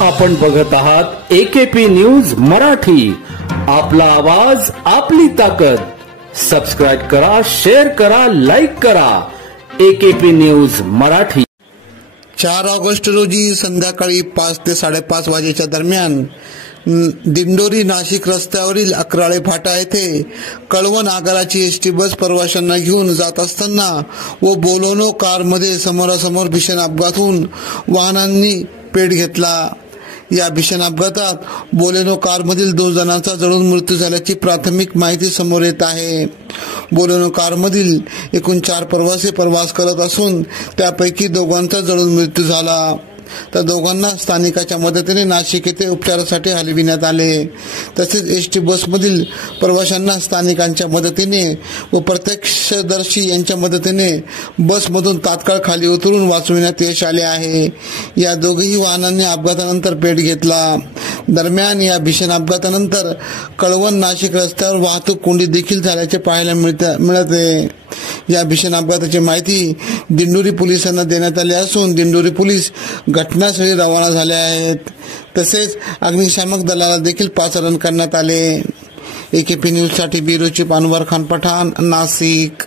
आपण बघत आहात AKP न्यूज मराठी, आपला आवाज आपली ताकद। सबस्क्राइब करा, शेअर करा, लाईक करा। AKP news Marathi. 4 ऑगस्ट रोजी संध्याकाळी 5 ते 5:30 वाजेच्या दरम्यान दिंडोरी नाशिक रस्त्यावरील अकराळे फाटा येथे कळवण आगाराची एसटी बस प्रवाशांना घेऊन जात असताना व बोलेरो कारमध्ये समोरासमोर भीषण अपघात होऊन वाहनांनी पेट घेतला। या भीषण अपघातात बोलेरो कारमधील 2 जणांचा जळून मृत्यू झाल्याची प्राथमिक माहिती समोर येत आहे। बोलेरो कारमधील एकूण 4 प्रवासी प्रवास करत असून त्यापैकी 2घांचा जळून मृत्यू झाला, तर 2घांना स्थानिकांच्या मदतीने नाशिक येथे उपचारासाठी हलविण्यात आले। तसेच एसटी बसमधील प्रवाशांना स्थानिकांच्या मदतीने व प्रत्यक्षदर्शी यांच्या मदतीने बसमधून तात्काळ खाली उतरून वाचविण्यात यश आले आहे। या दोघेही वाहनांनी अपघातानंतर पेट घेतला। दरम्यान या भीषण अपघातानंतर कळवण नाशिक रस्त्यावर वाहतूक कोंडी देखील झाल्याचे पाहायला मिळते। या भीषण अपघाताची माहिती दिंडोरी पोलिसांना देण्यात आली असून दिंडोरी पोलीस घटनास्थळी रवाना झाले आहेत। तसेच अग्निशामक दलाला देखील पाचारण करण्यात आले। AKP न्यूज साठी ब्युरो चीफ अनवर खान पठाण, नाशिक।